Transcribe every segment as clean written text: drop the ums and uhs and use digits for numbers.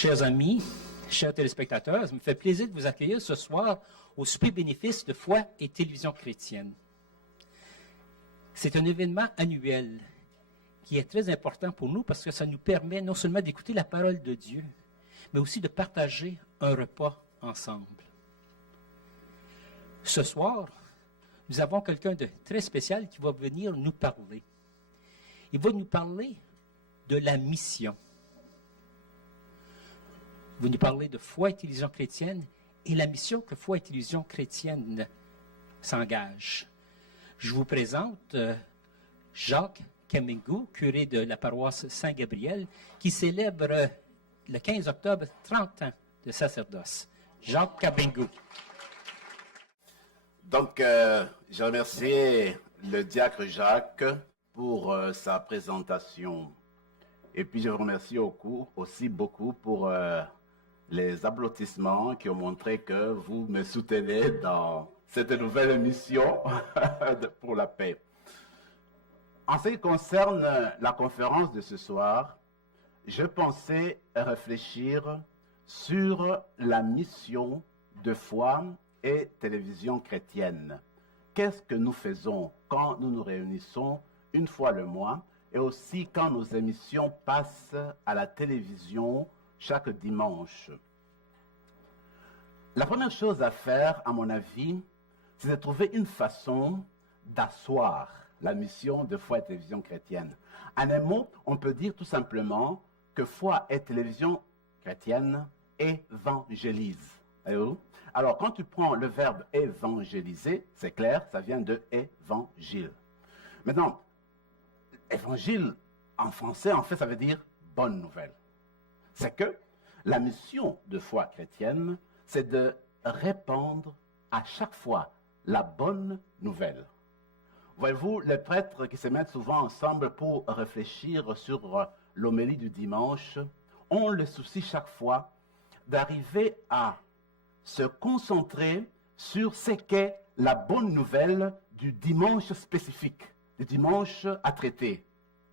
Chers amis, chers téléspectateurs, ça me fait plaisir de vous accueillir ce soir au souper bénéfice de Foi et Télévision chrétienne. C'est un événement annuel qui est très important pour nous parce que ça nous permet non seulement d'écouter la parole de Dieu, mais aussi de partager un repas ensemble. Ce soir, nous avons quelqu'un de très spécial qui va venir nous parler. Il va nous parler de la mission. Il va nous parler de Foi et Télévision chrétienne et la mission que Foi et Télévision chrétienne s'engage. Je vous présente Jacques Kamingo, curé de la paroisse Saint-Gabriel, qui célèbre le 15 octobre 30 ans de sacerdoce. Jacques Kamingo. Donc, je remercie le diacre Jacques pour sa présentation. Et puis, je vous remercie aussi beaucoup pour les applaudissements qui ont montré que vous me soutenez dans cette nouvelle mission pour la paix. En ce qui concerne la conférence de ce soir, je pensais réfléchir sur la mission de Foi et Télévision chrétienne. Qu'est-ce que nous faisons quand nous nous réunissons une fois le mois et aussi quand nos émissions passent à la télévision chaque dimanche? La première chose à faire, à mon avis, c'est de trouver une façon d'asseoir la mission de Foi et Télévision chrétienne. En un mot, on peut dire tout simplement que Foi et Télévision chrétienne évangélise. Alors, quand tu prends le verbe évangéliser, c'est clair, ça vient de évangile. Maintenant, évangile, en français, en fait, ça veut dire bonne nouvelle. C'est que la mission de Foi chrétienne, c'est de répandre à chaque fois la bonne nouvelle. Voyez-vous, les prêtres qui se mettent souvent ensemble pour réfléchir sur l'homélie du dimanche ont le souci chaque fois d'arriver à se concentrer sur ce qu'est la bonne nouvelle du dimanche spécifique, du dimanche à traiter.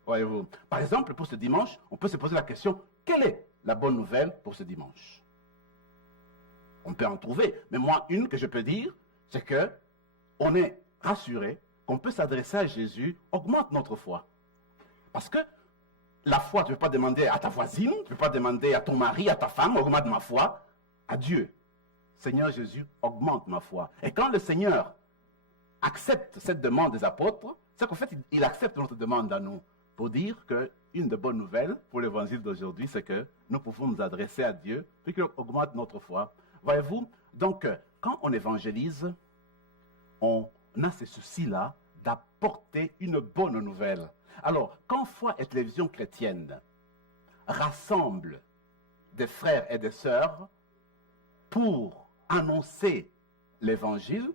Voyez-vous. Par exemple, pour ce dimanche, on peut se poser la question, quelle est la bonne nouvelle pour ce dimanche? On peut en trouver, mais moi, une que je peux dire, c'est que on est rassuré qu'on peut s'adresser à Jésus, augmente notre foi. Parce que la foi, tu ne peux pas demander à ta voisine, tu ne peux pas demander à ton mari, à ta femme, augmente ma foi, à Dieu. Seigneur Jésus, augmente ma foi. Et quand le Seigneur accepte cette demande des apôtres, c'est qu'en fait, il accepte notre demande à nous pour dire qu'une des bonnes nouvelles pour l'évangile d'aujourd'hui, c'est que nous pouvons nous adresser à Dieu pour qu'il augmente notre foi. Voyez-vous, donc, quand on évangélise, on a ce souci-là d'apporter une bonne nouvelle. Alors, quand Foi et Télévision chrétienne rassemble des frères et des sœurs pour annoncer l'évangile,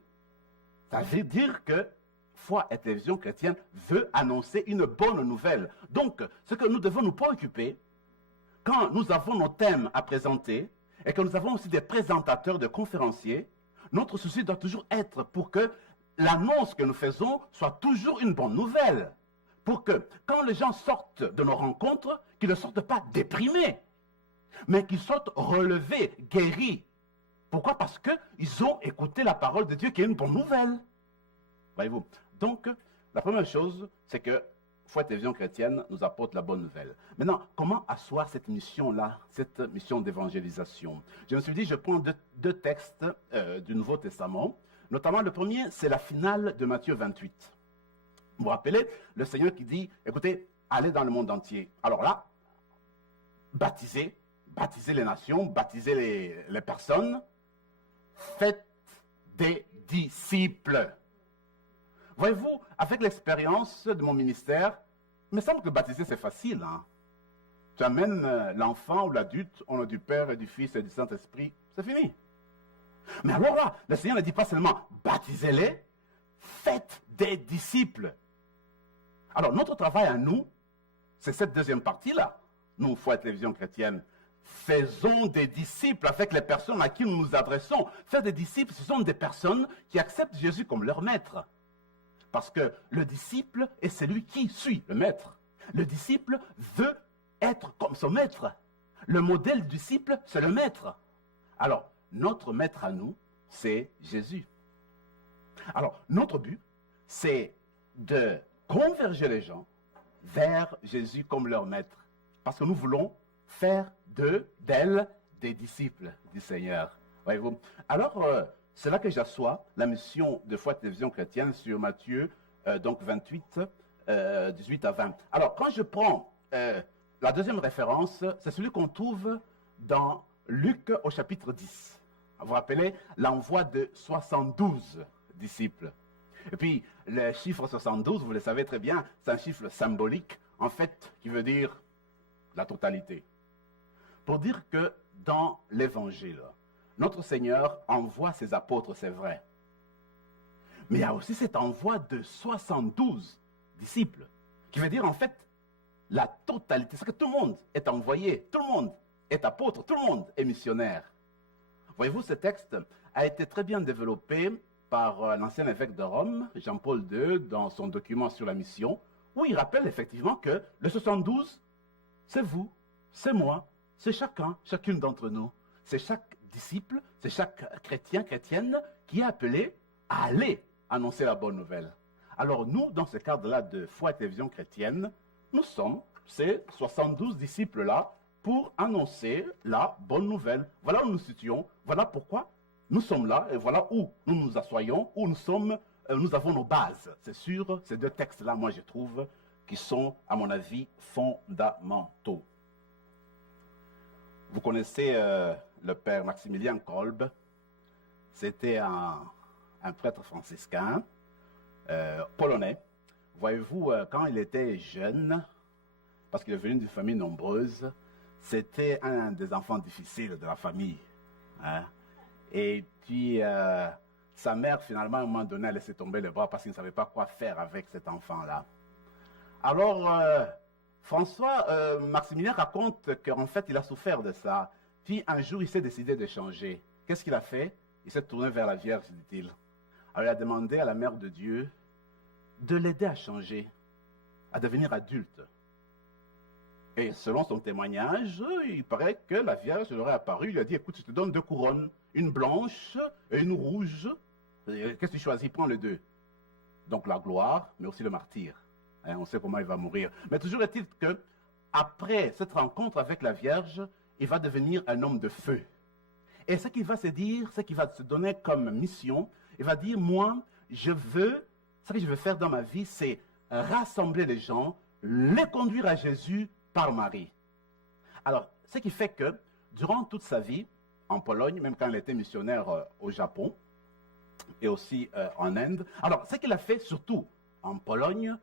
ça veut dire que Foi et Télévision chrétienne veut annoncer une bonne nouvelle. Donc, ce que nous devons nous préoccuper, quand nous avons nos thèmes à présenter, et que nous avons aussi des présentateurs, des conférenciers, notre souci doit toujours être pour que l'annonce que nous faisons soit toujours une bonne nouvelle. Pour que quand les gens sortent de nos rencontres, qu'ils ne sortent pas déprimés, mais qu'ils sortent relevés, guéris. Pourquoi? Parce qu'ils ont écouté la parole de Dieu qui est une bonne nouvelle. Voyez-vous? Donc, la première chose, c'est que Foi et Télévision chrétienne nous apporte la bonne nouvelle. Maintenant, comment asseoir cette mission-là, cette mission d'évangélisation? Je me suis dit, je prends deux textes du Nouveau Testament. Notamment, le premier, c'est la finale de Matthieu 28. Vous vous rappelez, le Seigneur qui dit, écoutez, allez dans le monde entier. Alors là, baptisez les nations, baptisez les personnes, faites des disciples. Voyez-vous, avec l'expérience de mon ministère, il me semble que baptiser, c'est facile. Hein? Tu amènes l'enfant ou l'adulte au nom du Père et du Fils et du Saint-Esprit, c'est fini. Mais alors là, le Seigneur ne dit pas seulement baptisez-les, faites des disciples. Alors, notre travail à nous, c'est cette deuxième partie-là. Nous, Foi et Télévision chrétienne, faisons des disciples avec les personnes à qui nous nous adressons. Faire des disciples, ce sont des personnes qui acceptent Jésus comme leur maître. Parce que le disciple est celui qui suit le maître. Le disciple veut être comme son maître. Le modèle du disciple, c'est le maître. Alors, notre maître à nous, c'est Jésus. Alors, notre but, c'est de converger les gens vers Jésus comme leur maître. Parce que nous voulons faire d'elle des disciples du Seigneur. Voyez-vous? Alors, c'est là que j'assois la mission de Foi et Télévision Chrétienne sur Matthieu donc 28, 18 à 20. Alors, quand je prends la deuxième référence, c'est celui qu'on trouve dans Luc au chapitre 10. Vous vous rappelez l'envoi de 72 disciples. Et puis, le chiffre 72, vous le savez très bien, c'est un chiffre symbolique, en fait, qui veut dire la totalité. Pour dire que dans l'Évangile, notre Seigneur envoie ses apôtres, c'est vrai. Mais il y a aussi cet envoi de 72 disciples, qui veut dire en fait la totalité. C'est que tout le monde est envoyé, tout le monde est apôtre, tout le monde est missionnaire. Voyez-vous, ce texte a été très bien développé par l'ancien évêque de Rome, Jean-Paul II, dans son document sur la mission, où il rappelle effectivement que le 72, c'est vous, c'est moi, c'est chacun, chacune d'entre nous. C'est chaque disciple, c'est chaque chrétien, chrétienne qui est appelé à aller annoncer la bonne nouvelle. Alors nous, dans ce cadre-là de Foi et Télévision Chrétienne, nous sommes ces 72 disciples-là pour annoncer la bonne nouvelle. Voilà où nous nous situons, voilà pourquoi nous sommes là, et voilà où nous nous assoyons, où nous sommes, nous avons nos bases. C'est sûr, ces deux textes-là, moi je trouve, qui sont, à mon avis, fondamentaux. Vous connaissez le père Maximilien Kolbe. C'était un prêtre franciscain, polonais. Voyez-vous, quand il était jeune, parce qu'il est venu d'une famille nombreuse, c'était un des enfants difficiles de la famille. Hein? Et puis, sa mère, finalement, à un moment donné, a laissé tomber les bras parce qu'il ne savait pas quoi faire avec cet enfant-là. Alors, Maximilien raconte qu'en fait, il a souffert de ça. Puis, un jour, il s'est décidé de changer. Qu'est-ce qu'il a fait? Il s'est tourné vers la Vierge, dit-il. Alors, il a demandé à la Mère de Dieu de l'aider à changer, à devenir adulte. Et selon son témoignage, il paraît que la Vierge leur est apparue. Il a dit, écoute, je te donne 2 couronnes, une blanche et une rouge. Qu'est-ce que tu choisis? Prends les 2. Donc la gloire, mais aussi le martyr. Hein, on sait comment il va mourir. Mais toujours est-il que après cette rencontre avec la Vierge, il va devenir un homme de feu. Et ce qu'il va se dire, ce qu'il va se donner comme mission, il va dire, moi, ce que je veux faire dans ma vie, c'est rassembler les gens, les conduire à Jésus par Marie. Alors, ce qui fait que, durant toute sa vie, en Pologne, même quand il était missionnaire au Japon, et aussi en Inde, alors, ce qu'il a fait surtout en Pologne,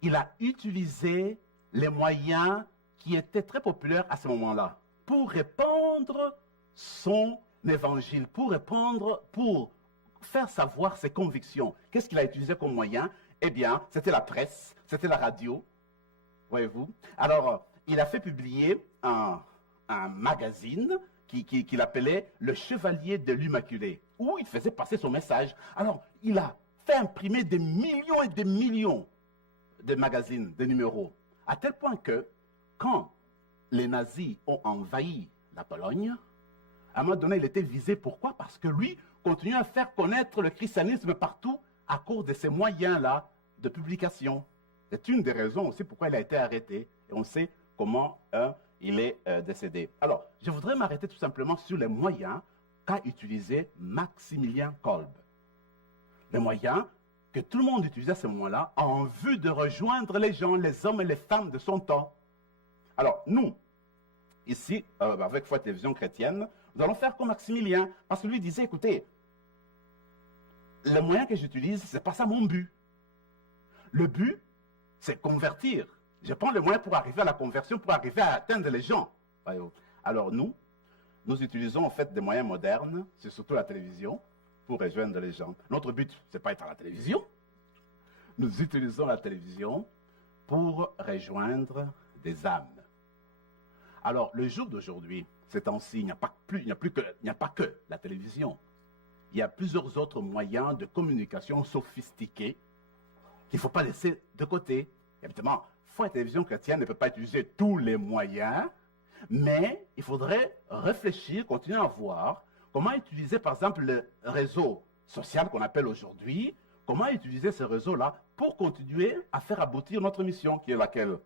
il a utilisé les moyens qui étaient très populaires à ce moment-là pour répandre son évangile, pour faire savoir ses convictions. Qu'est-ce qu'il a utilisé comme moyen? Eh bien, c'était la presse, c'était la radio, voyez-vous. Alors, il a fait publier un magazine qu'il appelait Le Chevalier de l'Immaculée, où il faisait passer son message. Alors, il a fait imprimer des millions et des millions de magazines, de numéros, à tel point que, quand les nazis ont envahi la Pologne, à un moment donné, il était visé. Pourquoi? Parce que lui continuait à faire connaître le christianisme partout à cause de ces moyens-là de publication. C'est une des raisons aussi pourquoi il a été arrêté. Et on sait comment il est décédé. Alors, je voudrais m'arrêter tout simplement sur les moyens qu'a utilisé Maximilien Kolbe. Les moyens que tout le monde utilisait à ce moment-là en vue de rejoindre les gens, les hommes et les femmes de son temps. Alors, nous, ici, avec Foi et Télévision Chrétienne, nous allons faire comme Maximilien, parce que lui disait, écoutez, le moyen que j'utilise, ce n'est pas ça mon but. Le but, c'est convertir. Je prends le moyen pour arriver à la conversion, pour arriver à atteindre les gens. Alors nous utilisons en fait des moyens modernes, c'est surtout la télévision, pour rejoindre les gens. Notre but, ce n'est pas être à la télévision. Nous utilisons la télévision pour rejoindre des âmes. Alors, le jour d'aujourd'hui, ces temps-ci, il n'y a pas que la télévision. Il y a plusieurs autres moyens de communication sophistiqués qu'il ne faut pas laisser de côté. Évidemment, Foi et Télévision Chrétienne ne peut pas utiliser tous les moyens, Mais il faudrait réfléchir, continuer à voir comment utiliser, par exemple, le réseau social qu'on appelle aujourd'hui, comment utiliser ce réseau-là pour continuer à faire aboutir notre mission, qui est laquelle?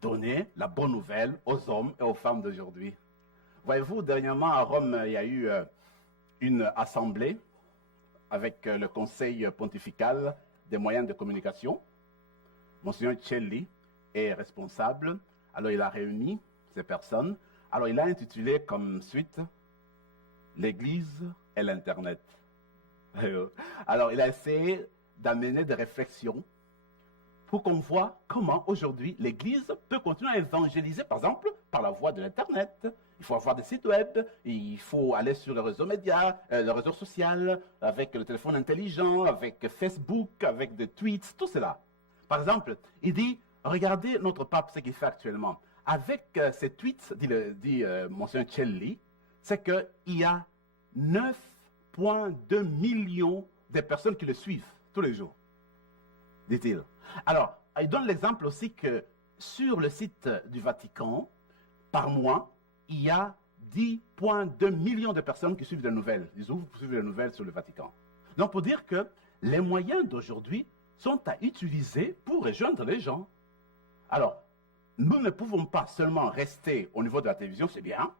Donner la bonne nouvelle aux hommes et aux femmes d'aujourd'hui. Voyez-vous, dernièrement à Rome, il y a eu une assemblée avec le Conseil pontifical des moyens de communication. Monseigneur Celli est responsable. Alors, il a réuni ces personnes. Alors, il a intitulé comme suite « L'Église et l'Internet ». Alors, il a essayé d'amener des réflexions pour qu'on voit comment aujourd'hui l'Église peut continuer à évangéliser, par exemple, par la voie de l'Internet. Il faut avoir des sites web, il faut aller sur le réseau média, le réseau social, avec le téléphone intelligent, avec Facebook, avec des tweets, tout cela. Par exemple, il dit, regardez notre pape, ce qu'il fait actuellement. Avec ces tweets, dit Monseigneur Celli, c'est qu'il y a 9,2 millions de personnes qui le suivent tous les jours, dit-il. Alors, il donne l'exemple aussi que sur le site du Vatican, par mois, il y a 10,2 millions de personnes qui suivent les nouvelles. Ils suivent les nouvelles sur le Vatican. Donc, pour dire que les moyens d'aujourd'hui sont à utiliser pour rejoindre les gens. Alors, nous ne pouvons pas seulement rester au niveau de la télévision, c'est bien.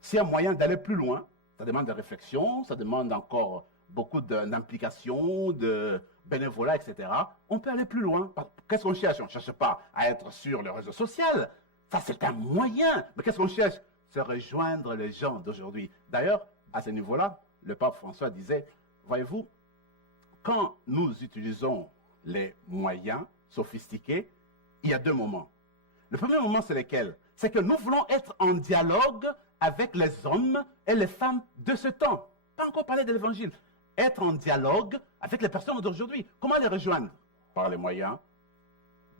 S'il y a moyen d'aller plus loin, ça demande de réflexion, ça demande encore beaucoup d'implication, de bénévolat, etc. On peut aller plus loin. Qu'est-ce qu'on cherche? On ne cherche pas à être sur le réseau social. Ça, c'est un moyen. Mais qu'est-ce qu'on cherche? C'est rejoindre les gens d'aujourd'hui. D'ailleurs, à ce niveau-là, le pape François disait, voyez-vous, quand nous utilisons les moyens sophistiqués, il y a deux moments. Le premier moment, c'est lequel? C'est que nous voulons être en dialogue avec les hommes et les femmes de ce temps. Pas encore parler de l'évangile. Être en dialogue avec les personnes d'aujourd'hui. Comment les rejoindre? Par les moyens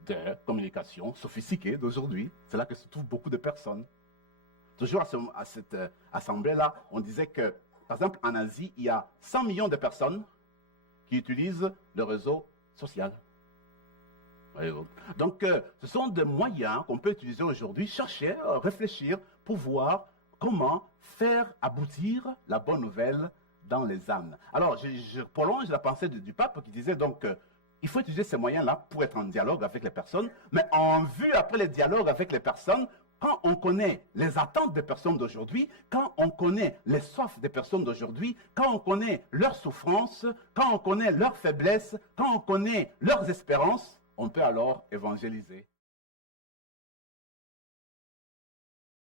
de communication sophistiqués d'aujourd'hui. C'est là que se trouvent beaucoup de personnes. Toujours à cette assemblée-là, on disait que, par exemple, en Asie, il y a 100 millions de personnes qui utilisent le réseau social. Donc, ce sont des moyens qu'on peut utiliser aujourd'hui, chercher, réfléchir pour voir comment faire aboutir la bonne nouvelle dans les âmes. Alors, je prolonge la pensée du pape qui disait donc il faut utiliser ces moyens-là pour être en dialogue avec les personnes, mais en vue après les dialogues avec les personnes, quand on connaît les attentes des personnes d'aujourd'hui, quand on connaît les soifs des personnes d'aujourd'hui, quand on connaît leurs souffrances, quand on connaît leurs faiblesses, quand on connaît leurs espérances, on peut alors évangéliser.